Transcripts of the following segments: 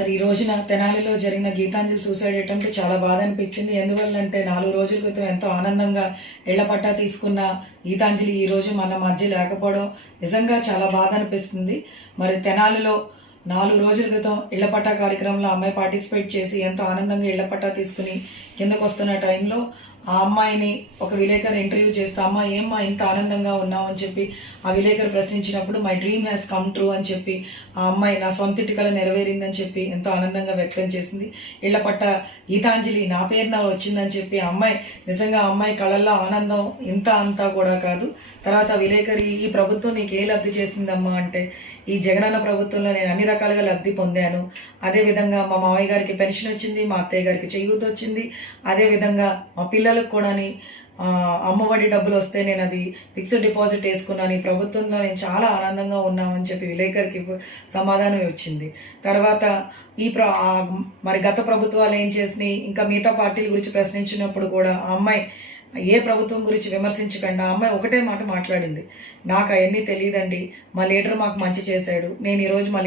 మరి ఈ రోజున తెనాలిలో జరిగిన గీతాంజలి సూసైడ్ అటెంప్ట్ చాలా బాధ అనిపించింది. ఎందువల్లంటే 4 రోజుల క్రితం ఎంతో ఆనందంగా ఇళ్ల పట్టా తీసుకున్న గీతాంజలి ఈరోజు మన మధ్య లేకపోవడం నిజంగా చాలా బాధ అనిపిస్తుంది. మరి తెనాలిలో 4 రోజుల క్రితం ఇళ్ల పట్టా కార్యక్రమంలో అమ్మాయి పార్టిసిపేట్ చేసి ఎంతో ఆనందంగా ఇళ్ల పట్టా తీసుకుని కిందకు వస్తున్న టైంలో ఆ అమ్మాయిని ఒక విలేకరు ఇంటర్వ్యూ చేస్తే, అమ్మ ఏమ్మా ఇంత ఆనందంగా ఉన్నావు అని చెప్పి ఆ విలేకరు ప్రశ్నించినప్పుడు my dream has come true అని చెప్పి ఆ అమ్మాయి నా సొంత కల నెరవేరిందని చెప్పి ఎంతో ఆనందంగా వ్యక్తం చేసింది. ఇళ్ల పట్ట గీతాంజలి నా పేరున వచ్చిందని చెప్పి అమ్మాయి నిజంగా అమ్మాయి కళల్లో ఆనందం ఇంత అంతా కూడా కాదు. తర్వాత విలేకరి ఈ ప్రభుత్వం నీకు ఏ లబ్ధి చేసిందమ్మా అంటే, ఈ జగనన్న ప్రభుత్వంలో నేను అన్ని రకాలుగా లబ్ధి పొందాను. అదేవిధంగా మా మామయ్య గారికి పెన్షన్ వచ్చింది, మా అత్తయ్య గారికి చేయూత వచ్చింది, అదేవిధంగా మా పిల్లలకు కూడా అమ్మఒడి డబ్బులు వస్తే నేను అది ఫిక్స్డ్ డిపాజిట్ వేసుకున్నాను. ఈ ప్రభుత్వంలో నేను చాలా ఆనందంగా ఉన్నామని చెప్పి విలేకరికి సమాధానం వచ్చింది. తర్వాత మరి గత ప్రభుత్వాలు ఏం చేసినాయి, ఇంకా మిగతా పార్టీల గురించి ప్రశ్నించినప్పుడు కూడా ఆ అమ్మాయి ఏ ప్రభుత్వం గురించి విమర్శించకుండా ఆ అమ్మాయి ఒకటే మాట మాట్లాడింది, నాకు అవన్నీ తెలియదండి, మా లీడర్ మాకు మంచి చేశాడు, నేను ఈరోజు మా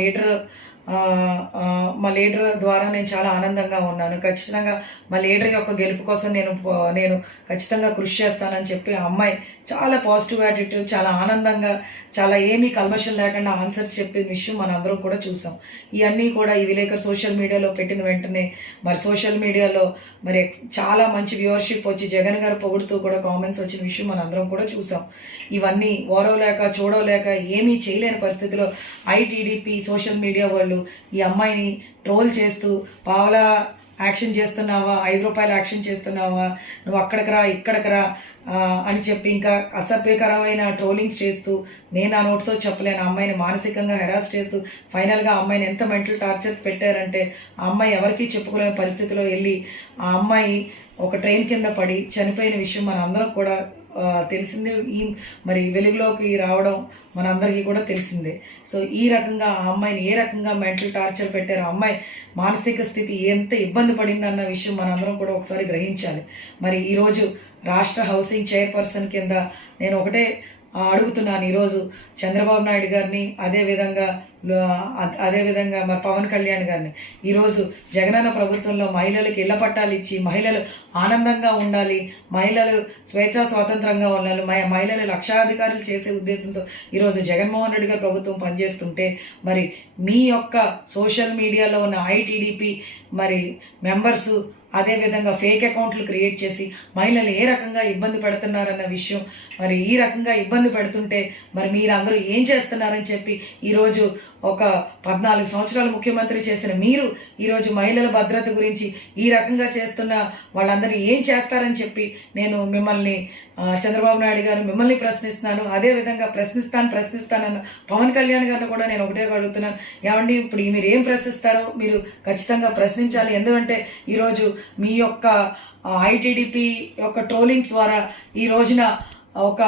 లీడర్ ద్వారా నేను చాలా ఆనందంగా ఉన్నాను, ఖచ్చితంగా మా లీడర్ యొక్క గెలుపు కోసం నేను ఖచ్చితంగా కృషి చేస్తానని చెప్పి ఆ అమ్మాయి చాలా పాజిటివ్ యాటిట్యూడ్, చాలా ఆనందంగా, చాలా ఏమీ కల్మషం లేకుండా ఆన్సర్ చెప్పిన విషయం మనందరం కూడా చూసాం. ఇవన్నీ కూడా ఈ విలేకరు సోషల్ మీడియాలో పెట్టిన వెంటనే మరి సోషల్ మీడియాలో మరి చాలా మంచి వ్యూవర్షిప్ వచ్చి జగన్ గారు పొగుడుతూ కూడా కామెంట్స్ వచ్చిన విషయం మనందరం కూడా చూసాం. ఇవన్నీ ఓరవలేక చూడలేక ఏమీ చేయలేని పరిస్థితిలో ఐటీడీపీ సోషల్ మీడియా వాళ్ళు ఈ అమ్మాయిని ట్రోల్ చేస్తూ, పావలా యాక్షన్ చేస్తున్నావా, 5 రూపాయల యాక్షన్ చేస్తున్నావా, నువ్వు అక్కడికి రా ఇక్కడికి రా అని చెప్పి ఇంకా అసభ్యకరమైన ట్రోలింగ్స్ చేస్తూ, నేను ఆ నోటితో చెప్పలేను, ఆ అమ్మాయిని మానసికంగా హెరాస్ చేస్తూ ఫైనల్గా ఆ అమ్మాయిని ఎంత మెంటల్ టార్చర్ పెట్టారంటే ఆ అమ్మాయి ఎవరికీ చెప్పుకోలేని పరిస్థితిలో వెళ్ళి ఆ అమ్మాయి ఒక ట్రైన్ కింద పడి చనిపోయిన విషయం మన అందరం కూడా తెలిసిందే. మరి వెలుగులోకి రావడం మనందరికీ కూడా తెలిసిందే. సో ఈ రకంగా ఆ అమ్మాయిని ఏ రకంగా మెంటల్ టార్చర్ పెట్టారో, ఆ అమ్మాయి మానసిక స్థితి ఎంత ఇబ్బంది పడిందన్న విషయం మనందరం కూడా ఒకసారి గ్రహించాలి. మరి ఈరోజు రాష్ట్ర హౌసింగ్ చైర్పర్సన్ కింద నేను ఒకటే అడుగుతున్నాను, ఈరోజు చంద్రబాబు నాయుడు గారిని, అదేవిధంగా మరి పవన్ కళ్యాణ్ గారిని, ఈరోజు జగనన్న ప్రభుత్వంలో మహిళలకు ఇళ్ల పట్టాలు ఇచ్చి మహిళలు ఆనందంగా ఉండాలి, మహిళలు స్వేచ్ఛా స్వాతంత్రంగా ఉండాలి, మహిళలు లక్షాధికారులు చేసే ఉద్దేశంతో ఈరోజు జగన్మోహన్ రెడ్డి గారి ప్రభుత్వం పనిచేస్తుంటే, మరి మీ యొక్క సోషల్ మీడియాలో ఉన్న ఐటీడీపీ మరి మెంబర్సు అదేవిధంగా ఫేక్ అకౌంట్లు క్రియేట్ చేసి మహిళలు ఏ రకంగా ఇబ్బంది పెడుతున్నారన్న విషయం, మరి ఈ రకంగా ఇబ్బంది పెడుతుంటే మరి మీరందరూ ఏం చేస్తున్నారని చెప్పి ఈరోజు ఒక 14 సంవత్సరాలు ముఖ్యమంత్రి చేసిన మీరు ఈరోజు మహిళల భద్రత గురించి ఈ రకంగా చేస్తున్న వాళ్ళందరూ ఏం చేస్తారని చెప్పి నేను మిమ్మల్ని చంద్రబాబు నాయుడు గారు మిమ్మల్ని ప్రశ్నిస్తున్నాను. అదేవిధంగా ప్రశ్నిస్తానన్న పవన్ కళ్యాణ్ గారిని కూడా నేను ఒకటే అడుగుతున్నాను, ఏమండి ఇప్పుడు మీరు ఏం ప్రశ్నిస్తారో మీరు ఖచ్చితంగా ప్రశ్నించాలి. ఎందుకంటే ఈరోజు మీ యొక్క ఐటీడీపీ యొక్క ట్రోలింగ్స్ ద్వారా ఈ రోజున ఒక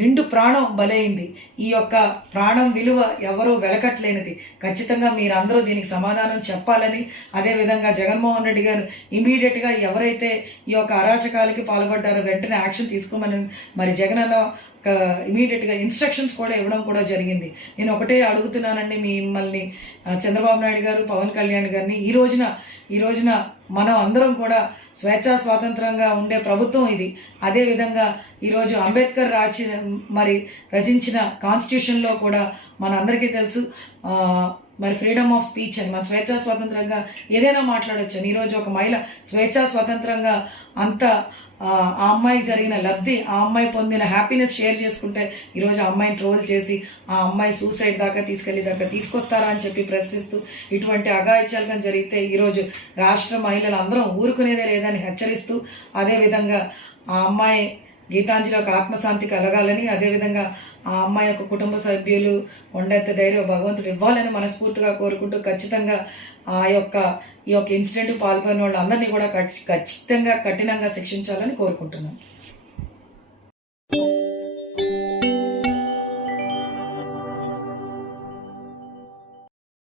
నిండు ప్రాణం బలైంది. ఈ యొక్క ప్రాణం విలువ ఎవరూ వెలకట్లేనిది. ఖచ్చితంగా మీరందరూ దీనికి సమాధానం చెప్పాలని, అదేవిధంగా జగన్మోహన్ రెడ్డి గారు ఇమీడియట్గా ఎవరైతే ఈ యొక్క అరాచకాలకి పాల్పడ్డారో వెంటనే యాక్షన్ తీసుకోమని మరి జగనన్న ఇమీడియట్గా ఇన్స్ట్రక్షన్స్ కూడా ఇవ్వడం కూడా జరిగింది. నేను ఒకటే అడుగుతున్నానండి మిమ్మల్ని, చంద్రబాబు నాయుడు గారు, పవన్ కళ్యాణ్ గారిని, ఈ రోజున మనం అందరం కూడా స్వేచ్ఛా స్వాతంత్రంగా ఉండే ప్రభుత్వం ఇది. అదేవిధంగా ఈరోజు అంబేద్కర్ రచించిన కాన్స్టిట్యూషన్లో కూడా మనందరికీ తెలుసు మరి ఫ్రీడమ్ ఆఫ్ స్పీచ్ అని, మన స్వేచ్ఛా స్వాతంత్రంగా ఏదైనా మాట్లాడవచ్చు అని. ఈరోజు ఒక మహిళ స్వేచ్ఛా స్వాతంత్రంగా అంత ఆ అమ్మాయి జరిగిన లబ్ధి, ఆ అమ్మాయి పొందిన హ్యాపీనెస్ షేర్ చేసుకుంటే ఈరోజు ఆ అమ్మాయిని ట్రోల్ చేసి ఆ అమ్మాయి సూసైడ్ దాకా తీసుకొస్తారా అని చెప్పి ప్రశ్నిస్తూ ఇటువంటి అఘాయిత్యాలు జరిగితే ఈరోజు రాష్ట్ర మహిళలు అందరం ఊరుకునేదే లేదని హెచ్చరిస్తూ, అదేవిధంగా ఆ అమ్మాయి గీతాంజలి ఒక ఆత్మశాంతి కలగాలని, అదేవిధంగా ఆ అమ్మాయి యొక్క కుటుంబ సభ్యులు కొండంత ధైర్యం భగవంతుడు ఇవ్వాలని మనస్ఫూర్తిగా కోరుకుంటూ, ఖచ్చితంగా ఈ యొక్క ఇన్సిడెంట్కి పాల్పడిన వాళ్ళందరినీ కూడా ఖచ్చితంగా కఠినంగా శిక్షించాలని కోరుకుంటున్నాను.